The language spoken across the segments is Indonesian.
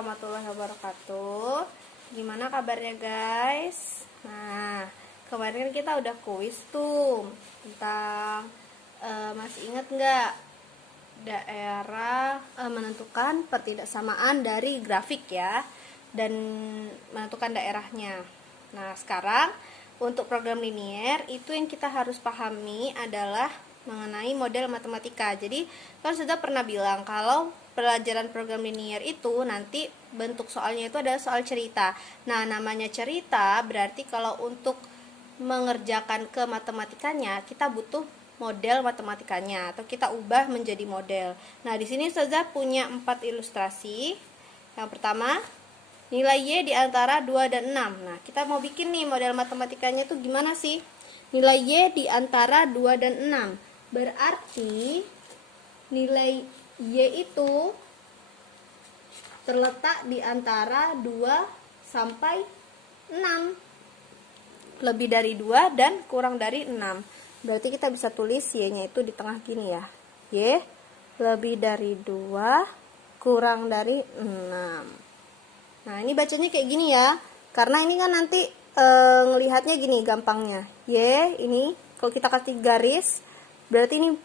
warahmatullahi wabarakatuh. Gimana kabarnya guys? Nah, kemarin kan kita udah kuis tuh tentang masih ingat nggak daerah menentukan pertidaksamaan dari grafik ya, dan menentukan daerahnya. Nah, sekarang untuk program linier itu yang kita harus pahami adalah mengenai model matematika. Jadi kan sudah pernah bilang kalau pelajaran program linier itu nanti bentuk soalnya itu adalah soal cerita. Nah, namanya cerita berarti kalau untuk mengerjakan ke matematikanya kita butuh model matematikanya atau kita ubah menjadi model. Nah, di sini Ustazah punya 4 ilustrasi. Yang pertama, nilai Y di antara 2 dan 6. Nah, kita mau bikin nih model matematikanya tuh gimana sih? Nilai Y di antara 2 dan 6. Berarti nilai Y itu terletak di antara 2 sampai 6. Lebih dari 2 dan kurang dari 6. Berarti kita bisa tulis Y-nya itu di tengah gini ya. Y lebih dari 2 kurang dari 6. Nah, ini bacanya kayak gini ya. Karena ini kan nanti ngelihatnya gini gampangnya. Y ini kalau kita kasih garis berarti ini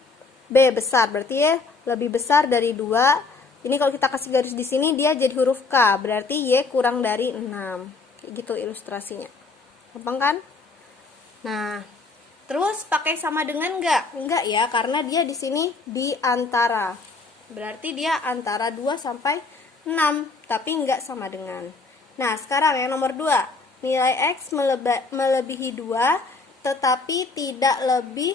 B besar, berarti Y lebih besar dari 2. Ini kalau kita kasih garis di sini dia jadi huruf K, berarti Y kurang dari 6. Kayak gitu ilustrasinya. Gampang kan? Nah, terus pakai sama dengan enggak? Enggak ya, karena dia di sini di antara. Berarti dia antara 2 sampai 6, tapi enggak sama dengan. Nah, sekarang yang nomor 2. Nilai X melebihi 2 tetapi tidak lebih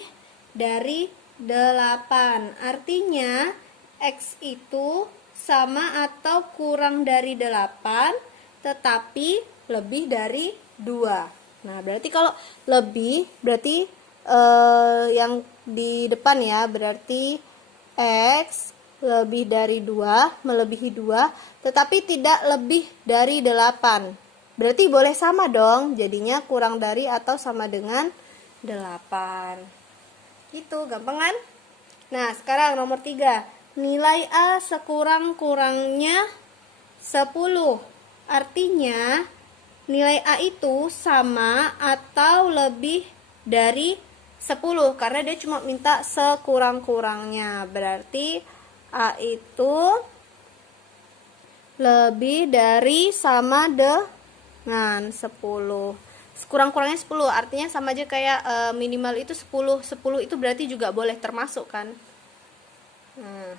dari 8. Artinya X itu sama atau kurang dari 8 tetapi lebih dari 2. Nah, berarti kalau lebih berarti yang di depan ya, berarti X lebih dari 2, melebihi 2 tetapi tidak lebih dari 8. Berarti boleh sama dong, jadinya kurang dari atau sama dengan 8. Gitu, gampang kan? Nah, sekarang nomor 3. Nilai A sekurang-kurangnya 10. Artinya, nilai A itu sama atau lebih dari 10. Karena dia cuma minta sekurang-kurangnya. Berarti A itu lebih dari sama dengan 10. Sekurang-kurangnya 10, artinya sama aja kayak minimal itu 10. 10 itu berarti juga boleh termasuk kan. Nah,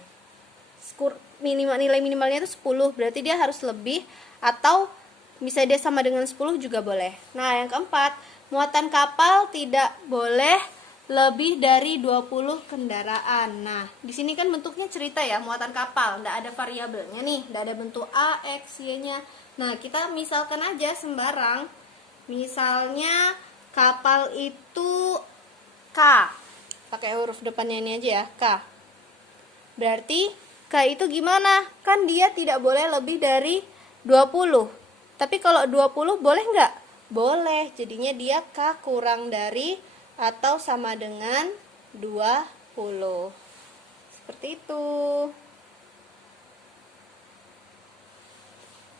nilai minimalnya itu 10, berarti dia harus lebih atau bisa dia sama dengan 10 juga boleh. Nah, yang keempat, muatan kapal tidak boleh lebih dari 20 kendaraan. Nah, di sini kan bentuknya cerita ya, muatan kapal, enggak ada variabelnya nih, enggak ada bentuk A, X, Y-nya. Nah, kita misalkan aja sembarang. Misalnya kapal itu K. Pakai huruf depannya ini aja ya, K. Berarti K itu gimana? Kan dia tidak boleh lebih dari 20. Tapi kalau 20 boleh nggak? Boleh. Jadinya dia K kurang dari atau sama dengan 20. Seperti itu.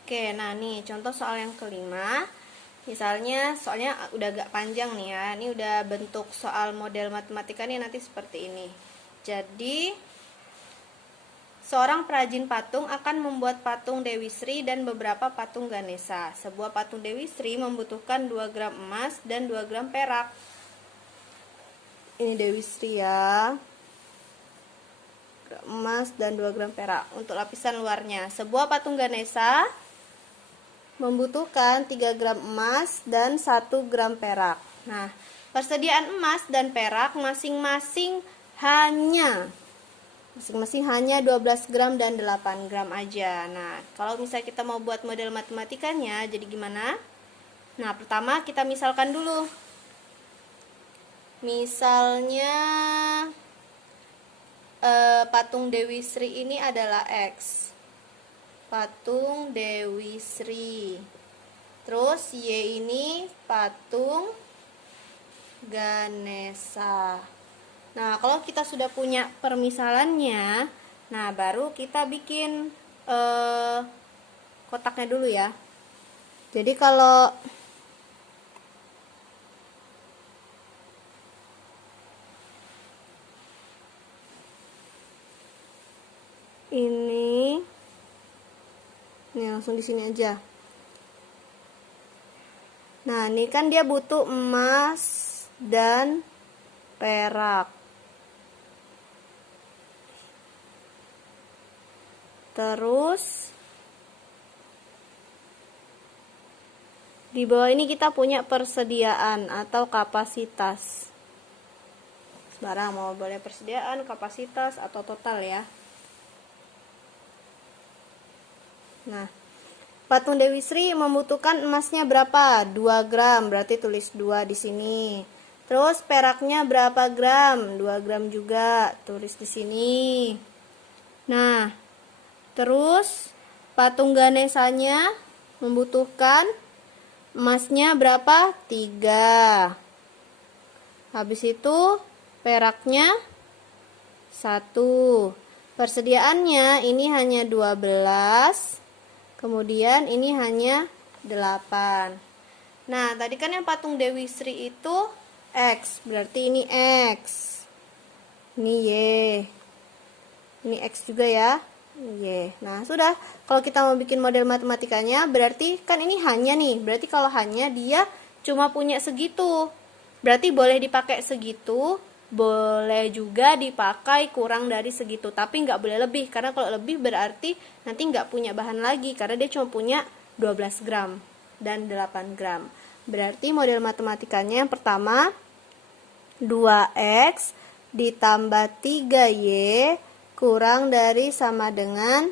Oke, nah nih contoh soal yang kelima. Misalnya soalnya udah agak panjang nih ya. Ini udah bentuk soal model matematika nih nanti seperti ini. Jadi seorang perajin patung akan membuat patung Dewi Sri dan beberapa patung Ganesha. Sebuah patung Dewi Sri membutuhkan 2 gram emas dan 2 gram perak. Ini Dewi Sri ya. Emas dan 2 gram perak untuk lapisan luarnya. Sebuah patung Ganesha membutuhkan 3 gram emas dan 1 gram perak. Nah, persediaan emas dan perak masing-masing hanya 12 gram dan 8 gram aja. Nah, kalau misalnya kita mau buat model matematikanya, jadi gimana? Nah, pertama kita misalkan dulu. Misalnya patung Dewi Sri ini adalah X. Patung Dewi Sri. Terus Y ini patung Ganesha. Nah, kalau kita sudah punya permisalannya, nah baru kita bikin kotaknya dulu ya. Jadi kalau ini langsung di sini aja. Nah, ini kan dia butuh emas dan perak. Terus di bawah ini kita punya persediaan atau kapasitas. Sekarang mau boleh persediaan, kapasitas, atau total ya. Nah, patung Dewi Sri membutuhkan emasnya berapa? 2 gram, berarti tulis 2 di sini. Terus peraknya berapa gram? 2 gram juga, tulis di sini. Nah, terus patung Ganesanya membutuhkan emasnya berapa? 3. Habis itu peraknya 1. Persediaannya ini hanya 12. Kemudian ini hanya 8. Nah, tadi kan yang patung Dewi Sri itu X, berarti ini X. Ini Y. Ini X juga ya. Y. Nah, sudah. Kalau kita mau bikin model matematikanya, berarti kan ini hanya nih. Berarti kalau hanya dia cuma punya segitu. Berarti boleh dipakai segitu, boleh juga dipakai kurang dari segitu. Tapi nggak boleh lebih, karena kalau lebih berarti nanti nggak punya bahan lagi. Karena dia cuma punya 12 gram dan 8 gram. Berarti model matematikanya yang pertama, 2X ditambah 3Y kurang dari sama dengan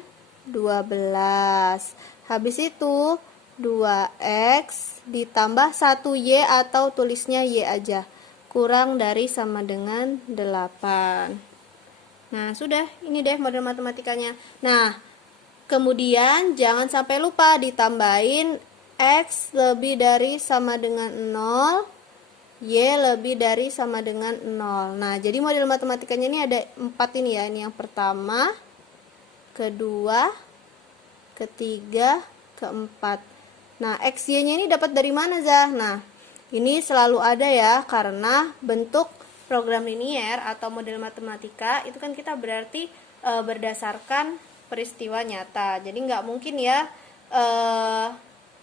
12. Habis itu 2X ditambah 1Y atau tulisnya Y aja, kurang dari sama dengan 8. Nah, sudah, ini deh model matematikanya. Nah, kemudian jangan sampai lupa ditambahin X lebih dari sama dengan 0, Y lebih dari sama dengan 0. Nah, jadi model matematikanya ini ada 4 ini ya. Ini yang pertama, kedua, ketiga, keempat. Nah, X, Y-nya ini dapat dari mana, Zah? Nah, ini selalu ada ya, karena bentuk program linier atau model matematika itu kan kita berarti berdasarkan peristiwa nyata. Jadi nggak mungkin ya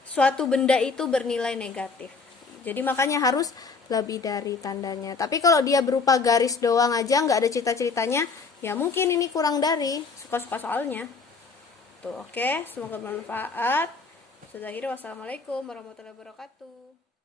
suatu benda itu bernilai negatif. Jadi makanya harus lebih dari tandanya. Tapi kalau dia berupa garis doang aja, nggak ada cerita-ceritanya, ya mungkin ini kurang dari, suka-suka soalnya. Tuh, oke. Semoga bermanfaat. Sudah akhir, wassalamualaikum warahmatullahi wabarakatuh.